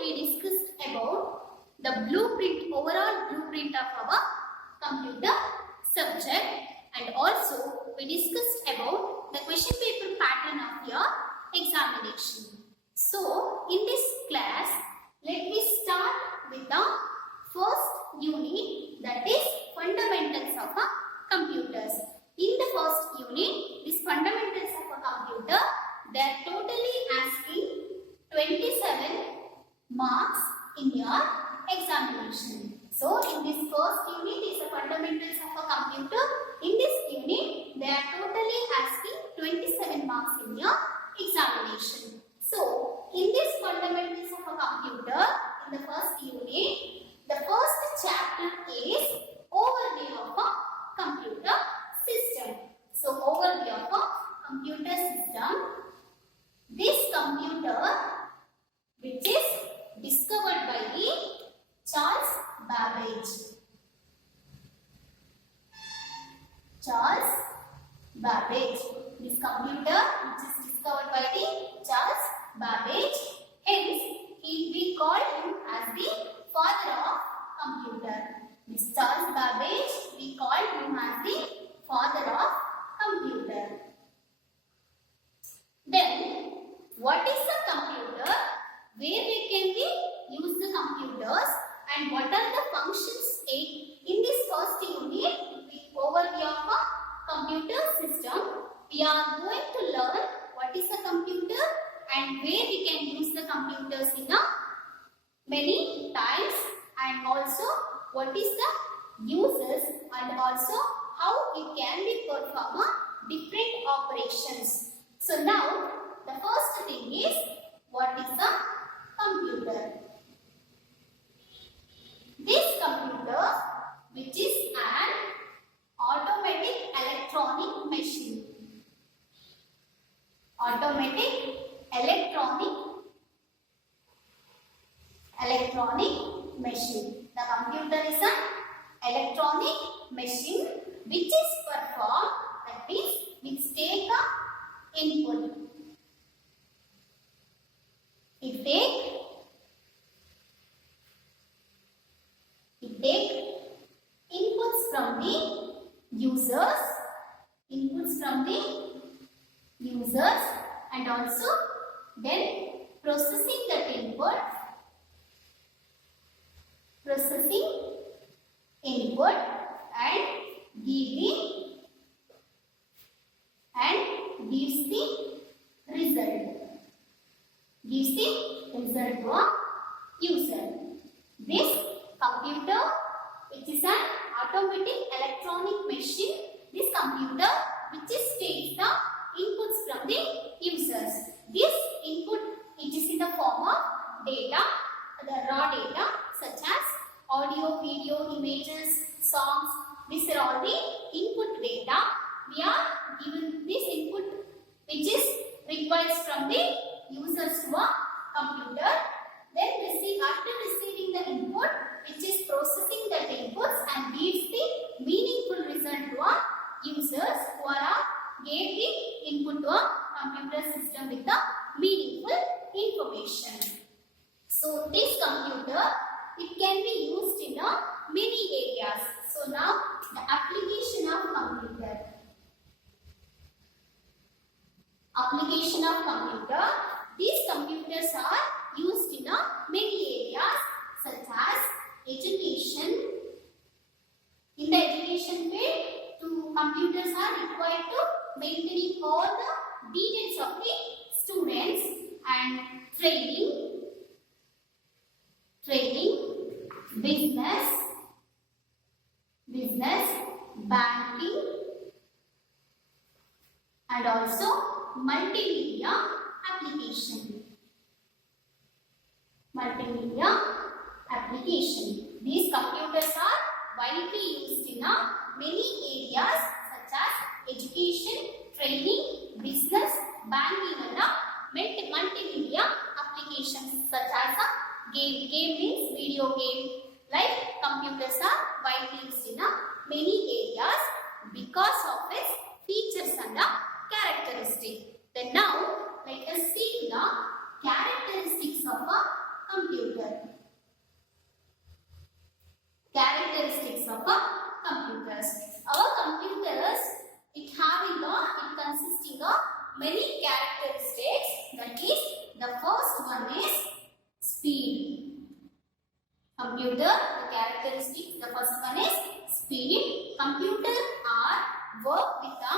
we discussed about the overall blueprint of our computer subject, and also we discussed about the question paper pattern of your examination. So, in this class, let me start with the first unit, that is fundamentals of a computers. In the first unit, this fundamentals of a computer, they are totally asking 27 marks in your examination. So, in this first unit is the fundamentals of a computer. In this unit, they are totally asking 27 marks in your examination. So, in this fundamentals of a computer, in the first unit, the first chapter is overview of a computer system. So, overview of a computer system. This computer, which is discovered by the Charles Babbage. Charles Babbage. This computer, which is discovered by the Charles Babbage. Hence, we call him as the father of computer. This Charles Babbage, we call him as the father of computer. Then, what is a computer? Where we can use the computers, and what are the functions? In this first unit, the overview of a computer system, we are going to learn what is a computer and where we can use the computers in a many times, and also what is the uses, and also how it can be perform different operations. So now the first thing is, what is a computer? This computer, which is an automatic electronic machine. Automatic electronic machine. The computer is an electronic machine which is performed, that means which take a input. It take inputs from the users, and also then processing that input, and gives the result. Gives the result to a user. This computer, which is an automatic electronic machine, this computer which is takes the inputs from the users. This input, it is in the form of data, the raw data such as audio, video, images, songs. These are all the input data. We are given this input which is required from the users to a computer. Then after receiving the input, which is processing that inputs and gives the meaningful result to a users who are gave the input to a computer system with the meaningful information. So this computer, it can be used in many areas. So now the application of computer. Application of computer. These computers are used in many areas such as education. In the education field, computers are required to maintaining all the details of the students, and training, business, banking, and also multimedia application. These computers are widely used in many areas such as education, training, business, banking, and multimedia applications such as game means video game. Like computers are widely used in many areas because of its features and characteristics. Then now let us see the characteristics of a computer. Computer, the characteristics, the first one is speed. Computer are work with a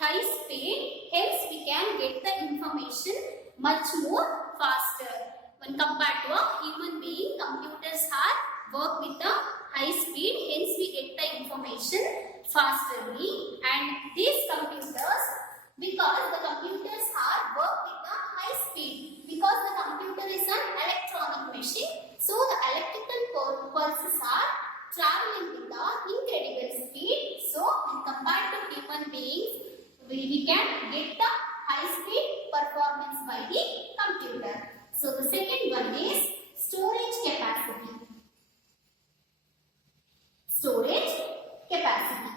high speed, hence we can get the information much more faster. When compared to a human being, computers are work with a high speed, hence we get the information fasterly. And these computers, because the computers are work with a high speed, because the computer is an electronic machine, so the electrical pulses are traveling with a incredible speed. So when compared to human beings, we can get the high speed performance by the computer. So the second one is storage capacity. Storage capacity.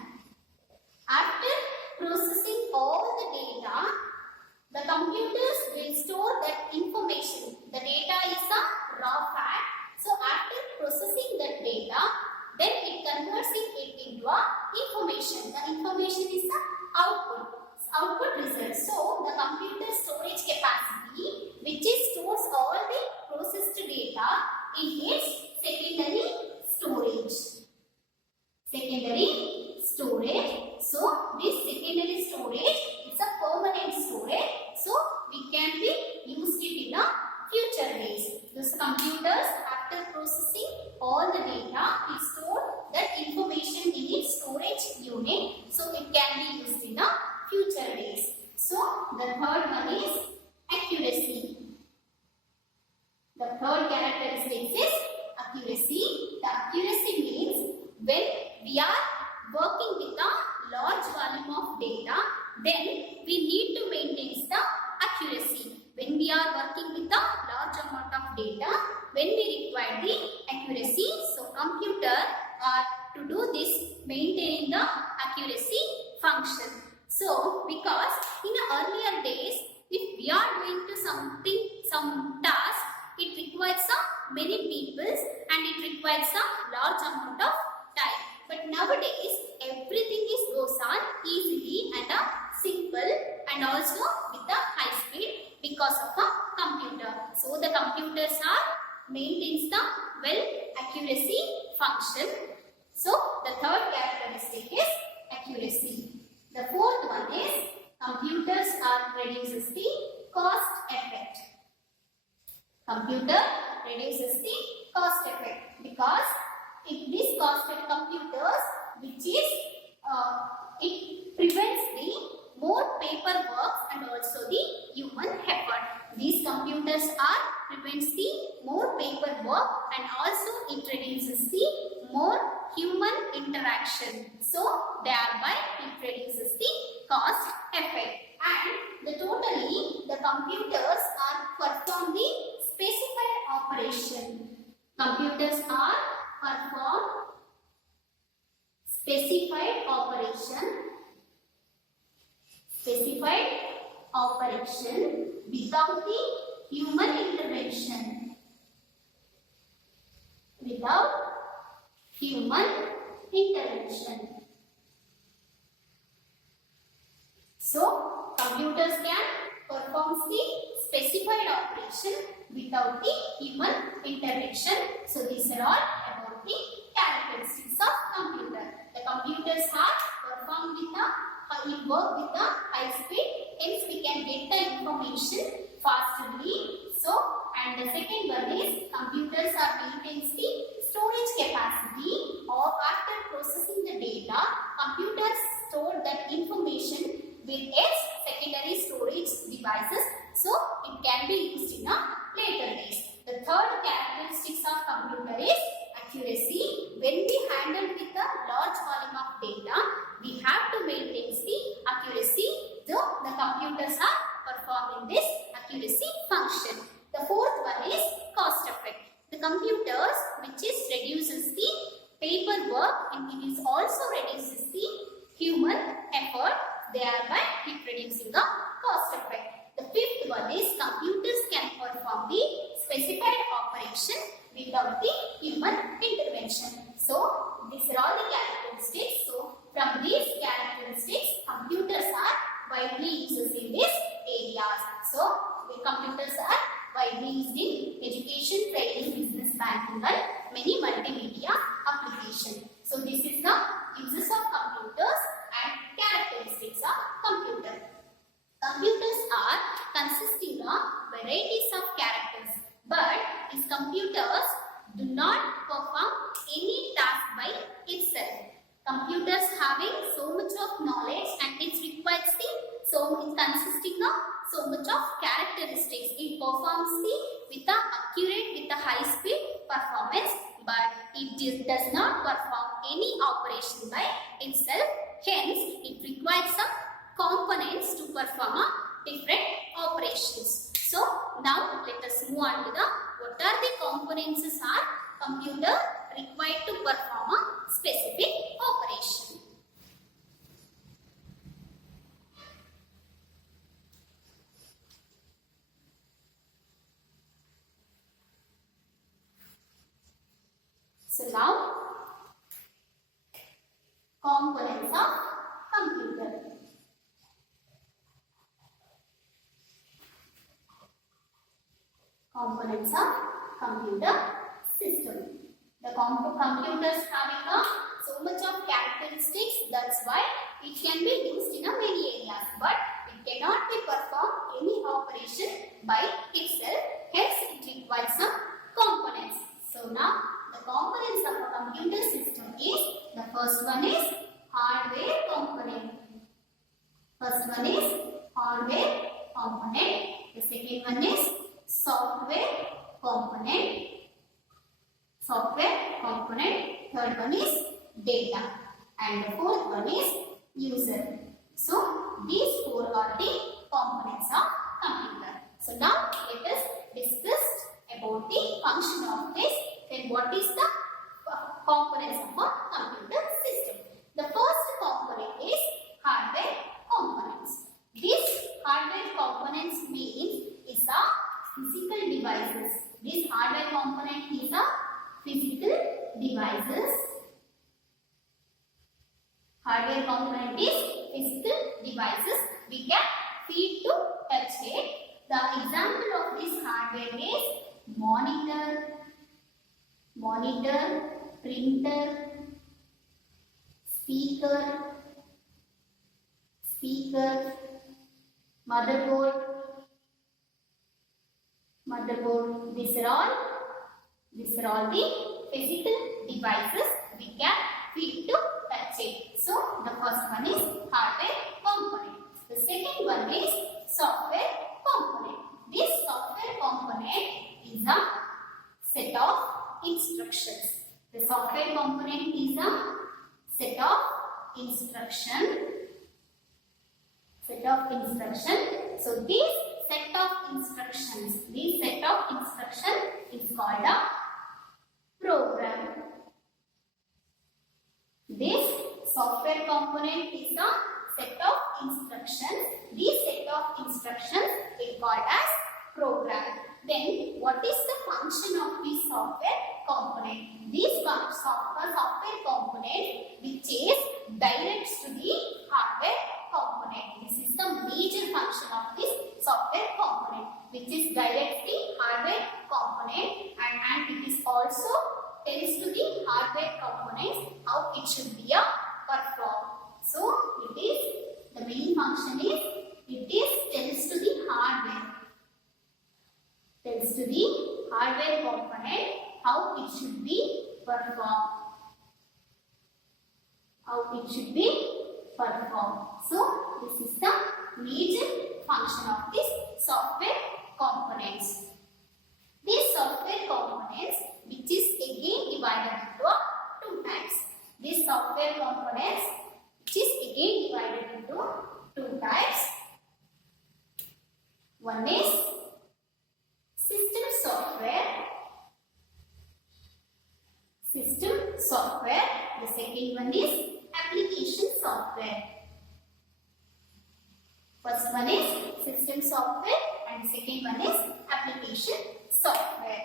After processing all the data, the computers will store that information. The data is a raw fact. So after processing that data, then it converts it into a information. The information is the output result. So the computer storage capacity, which is stores all the processed data in its secondary storage. Secondary storage. So this secondary storage is a permanent storage. So we can be used it in a future days. Those computers, after processing all the data, it store that information in its storage unit. So it can be used in a future days. So the third one is accuracy. The third characteristic is accuracy. The accuracy means when we are working with a large volume of data, then we need to maintain the accuracy. When we are working with a large amount of data, when we require the accuracy, so computer to do this, maintaining the accuracy function. So because in the earlier days, if we are doing to some task, it requires many people and it requires a large amount of time. But nowadays, everything goes on easily and simple and also with a high speed because of a computer. So the computers are maintains the accuracy function. So the third characteristic is accuracy. The fourth one is computers are reduces the cost effect. Computer reduces the cost effect because this cost of computers, which is it prevents the more paperwork and also the human effort. These computers are prevents the more paperwork and also it reduces the more human interaction. So thereby it reduces the cost effect. And the computers are perform the specified operation. Computers are perform specified operation without the human intervention. Without human intervention. So computers can perform the specified operation without the human intervention. So these are all about the characteristics of computer. The computers are performed with work with a high speed, hence we can get the information fastly. So and the second one is computers are maintains the storage capacity, or after processing the data, computers store that information with its secondary storage devices, so it can be used in a later days. The third characteristics of computer is accuracy. When we handle with a large volume of data, we have to maintain the accuracy, though the computers are performing this accuracy function. The fourth one is cost effect. The computers, which is reduces the paperwork and it is also reduces the human effort, thereby it reducing the cost effect. The fifth one is computers can perform the specified operation without the human intervention. So these are all the characteristics. So from these characteristics, computers are widely used in these areas. So the computers are widely used in education, training, business, banking and many multi computers do not perform any task by itself. Computers having so much of knowledge and it requires it's consisting of so much of characteristics. It performs with the accurate, with the high speed performance, but it does not perform any operation by itself. Hence, it requires some components to perform different operations. So, now let us move on to what are the components are computer required to perform a specific operation. So now, components of computer. Components of computer system. The computers having so much of characteristics, that's why it can be used in many areas, but it cannot be performed any operation by itself. Hence, it requires some components. So now, the components of a computer system is, the first one is hardware component. First one is hardware component. The second one is software component. Software component. Third one is data. And the fourth one is user. So, these four are the components of computer. So, now let us discuss about the function of this. Then what is the components of a computer system? The first component is hardware components. These hardware components means is a physical devices. This hardware component is a physical devices. Hardware component is physical devices. We can feed to touch it. The example of this hardware is monitor, printer, speaker, motherboard. These are all the physical devices we can feed to touch it. So the first one is hardware component. The second one is software component. This software component is a set of instructions. The software component is a set of instruction. So this set of instructions is called a program. This software component is a set of instructions. This set of instructions is called as program. Then what is the function of this software component? This software component which is directs to the hardware component. This is the major function of this software component, which is directs the hardware component and it is also tells to the hardware components how it should be performed. So it is the main function is it is tells to the hardware. Tells to the hardware component how it should be performed. So this is the major function of this software components. These software components which is again divided into two types. These software components which is again divided into two types. One is system software. The second one is application software. First one is system software and second one is application software.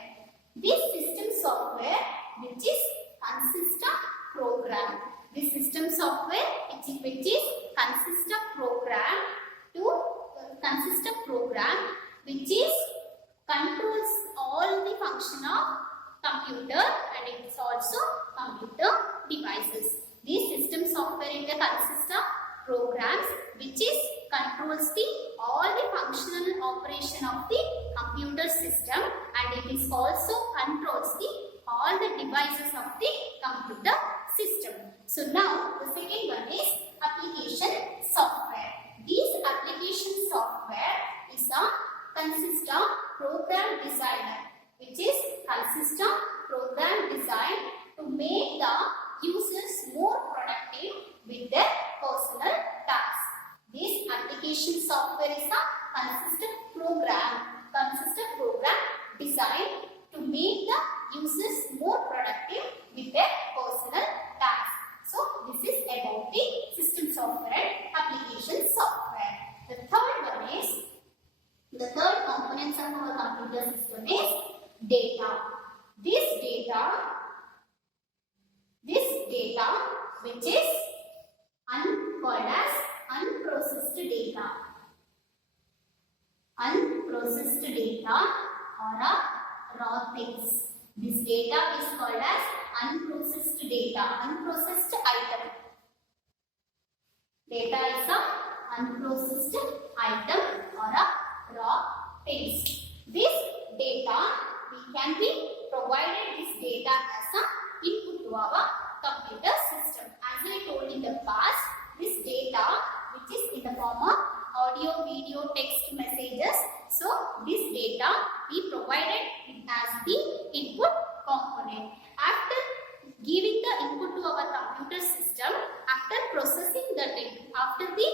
This system software which is consists of program. This system software which is consists of program which is controls all the function of computer and it is also computer devices. This system software consists of programs which is controls the all the functional operation of the computer system, and it is also controls the all the devices of the computer system. So now the second one is application software. This application software is a consist of program designer, which is consist of program design to make the users more productive with their personal tasks. This application software is a consistent program designed to make the users more productive with their personal tasks. So this is about the system software and application software. The third component of our computer system is data. This data which is called as unprocessed data. Unprocessed data or raw things. This data is called as unprocessed data, unprocessed item. Data is a unprocessed item or a raw things. This data, we can be provided this data as a input to our computer system. As I told in the past, this data which is in the form of audio, video, text messages. So this data we provided it as the input component. After giving the input to our computer system, after processing the data, after the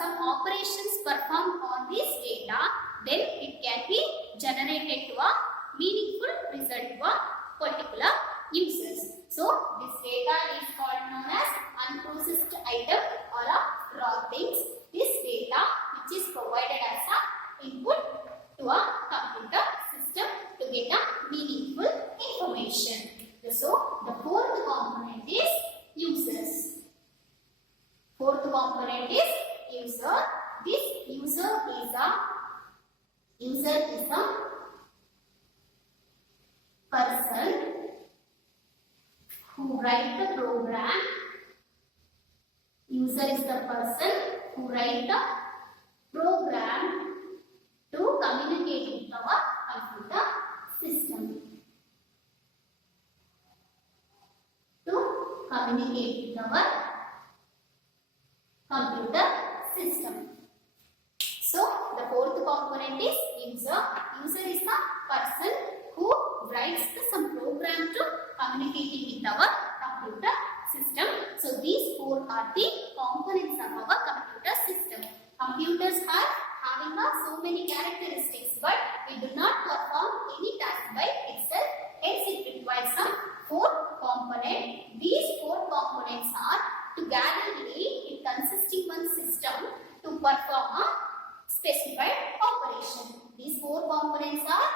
some operations performed on this data, then it can be generated to a meaningful result to a particular users. So this data is called known as unprocessed item or a raw things. This data which is provided as a input to a computer system to get a meaningful information. So the fourth component is users. Fourth component is user. This user is a person who write the program. User is the person who write the program to communicate with our computer system. To communicate with our computer system. So the fourth component is user. User is the person who writes some program to communicating with our computer system. So these four are the components of our computer system. Computers are having so many characteristics, but we do not perform any task by itself. Hence it requires some four components. These four components are togetherly consisting one system to perform a specified operation. These four components are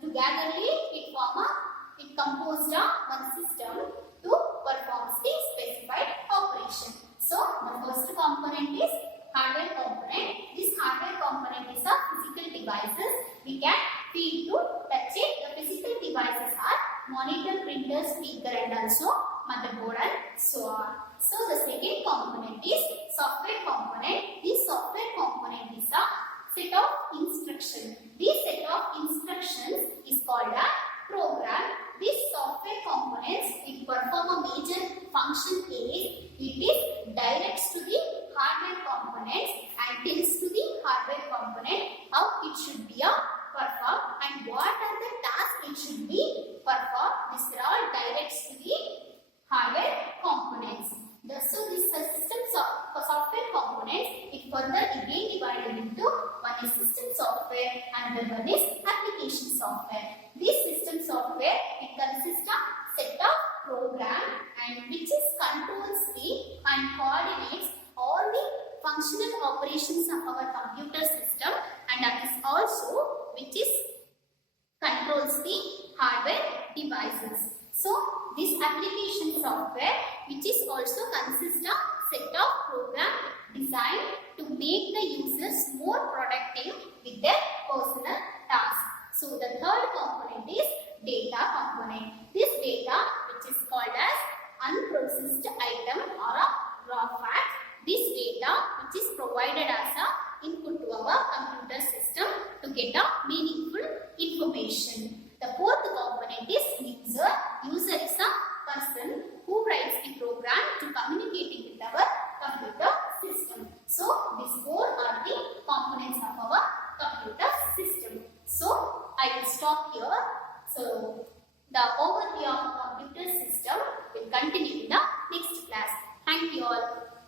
togetherly it composed of one system to perform the specified operation. So the first component is hardware component. This hardware component is a physical devices. We can feel to touch it. The physical devices are monitor, printer, speaker and also motherboard and so on. So the second component is software component. This software component is a set of instructions. This set of instructions is called a program. This software components it perform a major function is it is directs to the hardware components and tells to the hardware component how it should be performed and what are the tasks it should be performed. These are all directs to the hardware components. So this system software components it further again divided into one is system software and the one is application software. This system software it consists of set of program and which is controls the and coordinates all the functional operations of our computer system, and that is also which is controls the hardware devices. So this application software which is also consists of set of program designed to make the users more productive with their personal tasks. So the third component is data component. This data which is called as unprocessed item or a raw fact. This provided as a input to our computer system to get a meaningful information. The fourth component is user. User is a person who writes the program to communicating with our computer system. So these four are the components of our computer system. So I will stop here. So the overview of computer system will continue in the next class. Thank you all.